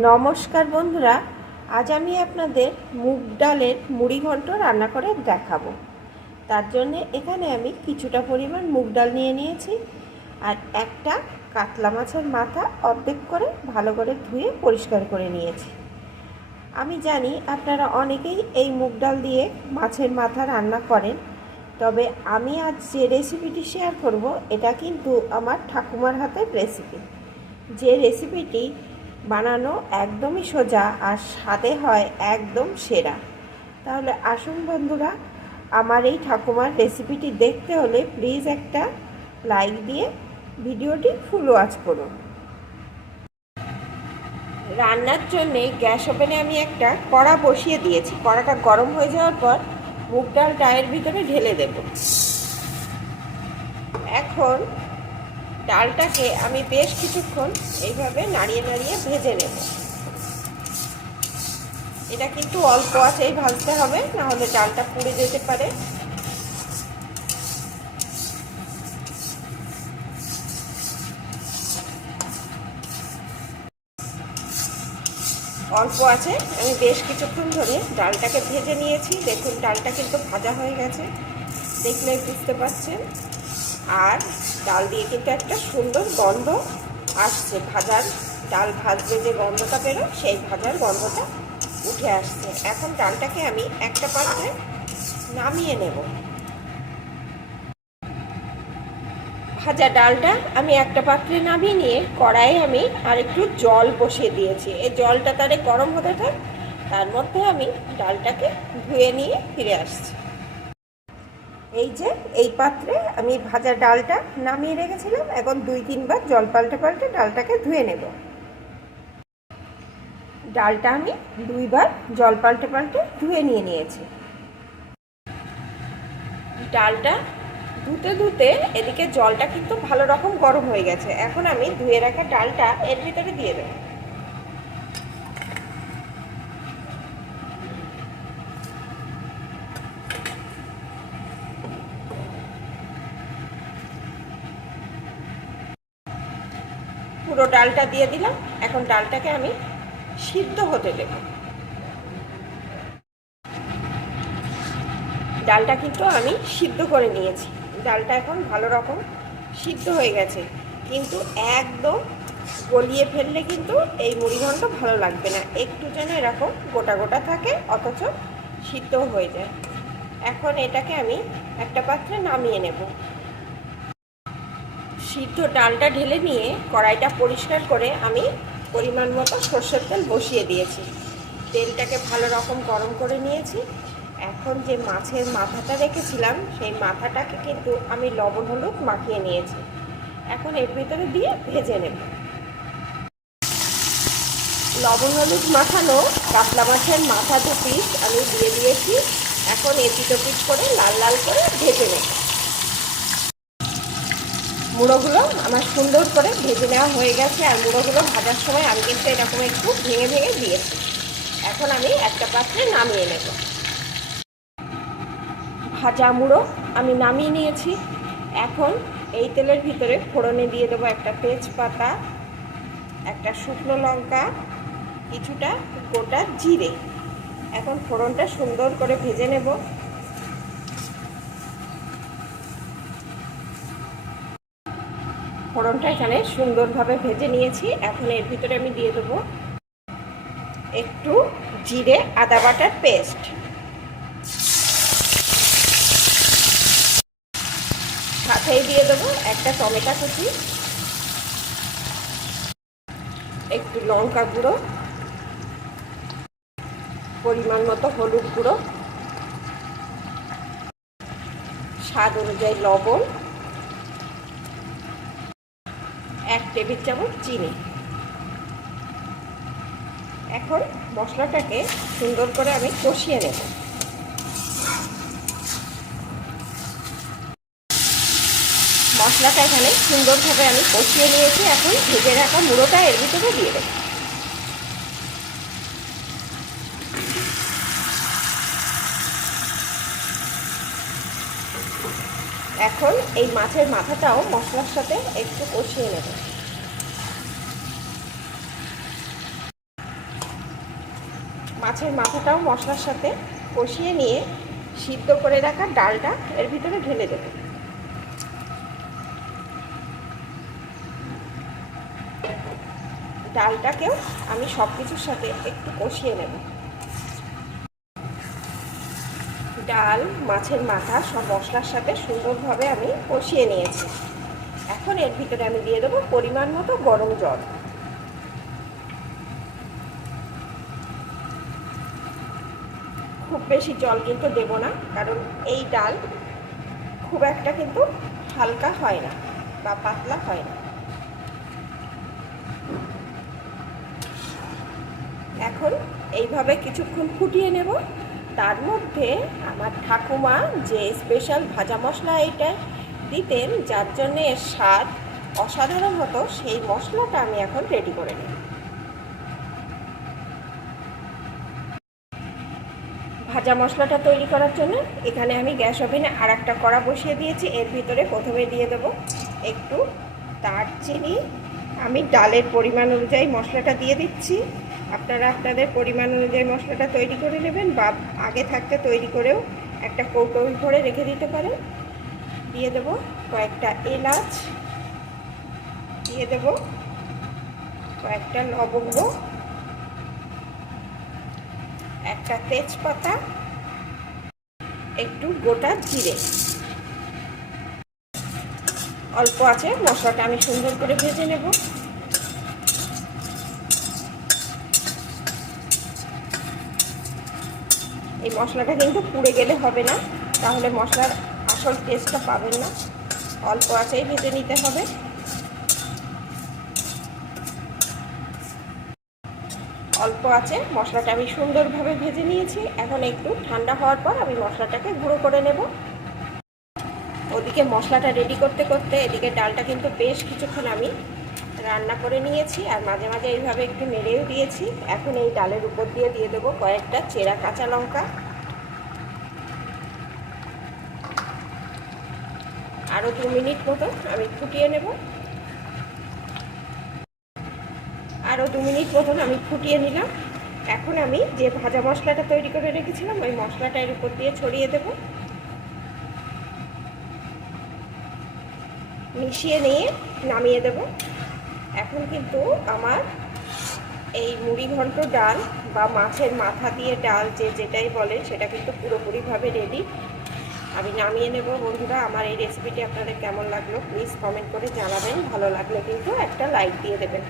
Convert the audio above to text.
নমস্কার বন্ধুরা, আজ আমি আপনাদের মুগ ডালের মুড়ি ঘন্ট রান্না করে দেখাবো। তার জন্য এখানে আমি কিছুটা পরিমাণ মুগ ডাল নিয়ে নিয়েছি আর একটা কাতলা মাছের মাথা অর্ধেক করে ভালো করে ধুয়ে পরিষ্কার করে নিয়েছি। আমি জানি আপনারা অনেকেই এই মুগ ডাল দিয়ে মাছের মাথা রান্না করেন, তবে আমি আজ যে রেসিপিটি শেয়ার করব, এটা কিন্তু আমার ঠাকুমার হাতের রেসিপি। যে রেসিপিটি বানানো একদমই সোজা আর স্বাদে হয় একদম সেরা। তাহলে আসুন বন্ধুরা, আমার এই ঠাকুমার রেসিপিটি দেখতে হলে প্লিজ একটা লাইক দিয়ে ভিডিওটি ফুল ওয়াচ করুন। রান্নার জন্যে গ্যাস ওভেনে আমি একটা কড়া বসিয়ে দিয়েছি। কড়াটা গরম হয়ে যাওয়ার পর মুগ ডাল ডায়ের ভিতরে ঢেলে দেব। এখন ডালটাকে আমি বেশ কিছুক্ষণ এইভাবে নাড়িয়ে নাড়িয়ে ভেজে নেব। এটা কিন্তু অল্প আছেই ভাজতে হবে না হলে ডালটা পুড়ে যেতে পারে। অল্প আছে, আমি বেশ কিছুক্ষণ ধরে ডালটাকে ভেজে নিয়েছি। দেখুন, ডালটা কিন্তু ভাজা হয়ে গেছে। দেখলে বুঝতে পারছেন। আর ডাল দিয়ে কিন্তু একটা সুন্দর গন্ধ আসছে। ভাজার ডাল ভাজবে যে গন্ধটা বেরো সেই ভাজার গন্ধটা উঠে আসছে। এখন ডালটাকে আমি একটা পাত্রে নামিয়ে নেব। ভাজা ডালটা আমি একটা পাত্রে নামিয়ে নিয়ে কড়াইয়ে আমি আর একটু জল বসিয়ে দিয়েছি। এই জলটা তারে গরম হতে থাক, তার মধ্যে আমি ডালটাকে ধুয়ে নিয়ে ফিরে আসছি। এই যে, এই পাত্রে আমি ভাজা ডালটা নামিয়ে রেখেছিলাম। এখন দুই তিনবার জল পাল্টে পাল্টে ডালটাকে ধুয়ে নেব। ডালটা আমি দুইবার জল পাল্টে পাল্টে ধুয়ে নিয়ে নিয়েছি। ডালটা ধুতে ধুতে এদিকে জলটা কিন্তু ভালো রকম গরম হয়ে গেছে। এখন আমি ধুয়ে রাখা ডালটা এর ভিতরে দিয়ে দেবো। ডালটা দিয়ে দিলাম। এখন ডালটাকে আমি সিদ্ধ হতে দেব। ডালটা কিন্তু আমি সিদ্ধ করে নিয়েছি। ডালটা এখন ভালো রকম সিদ্ধ হয়ে গেছে। কিন্তু একদম গলিয়ে ফেললে কিন্তু এই মুড়িঘণ্ট ভালো লাগবে না। একটু যেন এরকম গোটা গোটা থাকে, অথচ সিদ্ধ হয়ে যায়। এখন এটাকে আমি একটা পাত্রে নামিয়ে নেব। সিদ্ধ ডালটা ঢেলে নিয়ে কড়াইটা পরিষ্কার করে আমি পরিমাণ মতো সর্ষের তেল বসিয়ে দিয়েছি। তেলটাকে ভালো রকম গরম করে নিয়েছি। এখন যে মাছের মাথাটা রেখেছিলাম, সেই মাথাটাকে কিন্তু আমি লবণ হলুদ মাখিয়ে নিয়েছি। এখন এর ভিতরে দিয়ে ভেজে নেব। লবণ হলুদ মাখানো কাতলা মাছের মাথা দু পিস আমি দিয়ে দিয়েছি। এখন এপিট পিট করে লাল লাল করে ভেজে নেব। মুড়োগুলো আমার সুন্দর করে ভেজে নেওয়া হয়ে গেছে, আর মুড়োগুলো ভাজার সময় আমি কিন্তু এরকম একটু ভেঙে ভেঙে দিয়েছি। এখন আমি একটা পাত্রে নামিয়ে নেব। ভাজা মুড়ো আমি নামিয়ে নিয়েছি। এখন এই তেলের ভিতরে ফোড়নে দিয়ে দেবো একটা তেজপাতা, একটা শুকনো লঙ্কা, কিছুটা গোটা জিরে। এখন ফোড়নটা সুন্দর করে ভেজে নেব। ফোড়নটা এখানে সুন্দরভাবে ভেজে নিয়েছি। এখন এর ভিতরে আমি দিয়ে দেবো একটু জিরে, আদা বাটার পেস্ট। সাথেই দিয়ে দেবো একটা টমেটো কুচি, একটু লঙ্কা গুঁড়ো, পরিমাণ মতো হলুদ গুঁড়ো, স্বাদ অনুযায়ী লবণ এক টেবিল চামচ চিনি। এখন মশলাটাকে সুন্দর করে আমি কষিয়ে নেব। মশলাটা এখানে সুন্দরভাবে আমি কষিয়ে নিয়েছি। এখন ভেজে রাখা মুড়োটা এর ভিতরে দিয়ে দেবো। এখন এই মাছের মাথাটাও মশলার সাথে একটু কষিয়ে নেব। মাছের মাথাটাও মশলার সাথে কষিয়ে নিয়ে সিদ্ধ করে রাখা ডালটা এর ভিতরে ঢেলে দেবো। ডালটাকেও আমি সব কিছুর সাথে একটু কষিয়ে নেব। ডাল, মাছের মাথা সব মশলার সাথে সুন্দরভাবে আমি কষিয়ে নিয়েছি। এখন এর ভিতরে আমি দিয়ে দেবো পরিমাণ মতো গরম জল। খুব বেশি জল কিন্তু দেব না, কারণ এই ডাল খুব একটা কিন্তু হালকা হয় না বা পাতলা হয় না। এখন এইভাবে কিছুক্ষণ ফুটিয়ে নেব। তার মধ্যে আমার ঠাকুমা যে স্পেশাল ভাজা মশলা এটা দিতেন, যার জন্য এর স্বাদ অসাধারণ হতো, সেই মশলাটা আমি এখন রেডি করে নিই। ভাজা মশলাটা তৈরি করার জন্য এখানে আমি গ্যাস ওভেনে আর একটা কড়া বসিয়ে দিয়েছি, এর ভিতরে প্রথমে দিয়ে দেব একটু দারচিনি আমি ডালের পরিমাণ অনুযায়ী মশলাটা দিয়ে দিচ্ছি। আপনারা আপনাদের পরিমাণ অনুযায়ী মশলাটা তৈরি করে নেবেন বা আগে থাকতে তৈরি করেও একটা কৌটো ভরে রেখে দিতে পারেন। দিয়ে দেব কয়েকটা এলাচ। দিয়ে দেব কয়েকটা লবঙ্গ। একটা তেজপাতা। একটু গোটা জিরে। অল্প আছে, মশলাটা আমি সুন্দর করে ভেজে নেব। এই মশলাটা কিন্তু পুড়ে গেলে হবে না, তাহলে মশলার আসল টেস্টটা পাবেন না। অল্প আছেই ভেজে নিতে হবে। অল্প আছে, মশলাটা আমি সুন্দরভাবে ভেজে নিয়েছি। এখন একটু ঠান্ডা হওয়ার পর আমি মশলাটাকে গুঁড়ো করে নেব। ওদিকে মশলাটা রেডি করতে করতে এদিকে ডালটা কিন্তু বেশ কিছুক্ষণ আমি রান্না করে নিয়েছি আর মাঝে মাঝে এইভাবে একটু নেড়েও দিয়েছি। এখন এই ডালের উপর দিয়ে দিয়ে দেবো কয়েকটা চেরা কাঁচা লঙ্কা। আরও দু মিনিট মতো আমি ফুটিয়ে নেব। আরও দু মিনিট মতন আমি ফুটিয়ে নিলাম। এখন আমি যে ভাজা মশলাটা তৈরি করে রেখেছিলাম, ওই মশলাটা এর উপর দিয়ে ছড়িয়ে দেব। মিশিয়ে নিয়ে নামিয়ে দেব। এখন কিন্তু আমার এই মুড়ি ঘন্ট ডাল বা মাছের মাথা দিয়ে ডাল যে যেটাই বলে সেটা কিন্তু পুরোপুরিভাবে রেডি আমি নামিয়ে নেব বন্ধুরা। আমার এই রেসিপিটি আপনাদের কেমন লাগল প্লিজ কমেন্ট করে জানাবেন। ভালো লাগলে কিন্তু একটা লাইক দিয়ে দেবেন।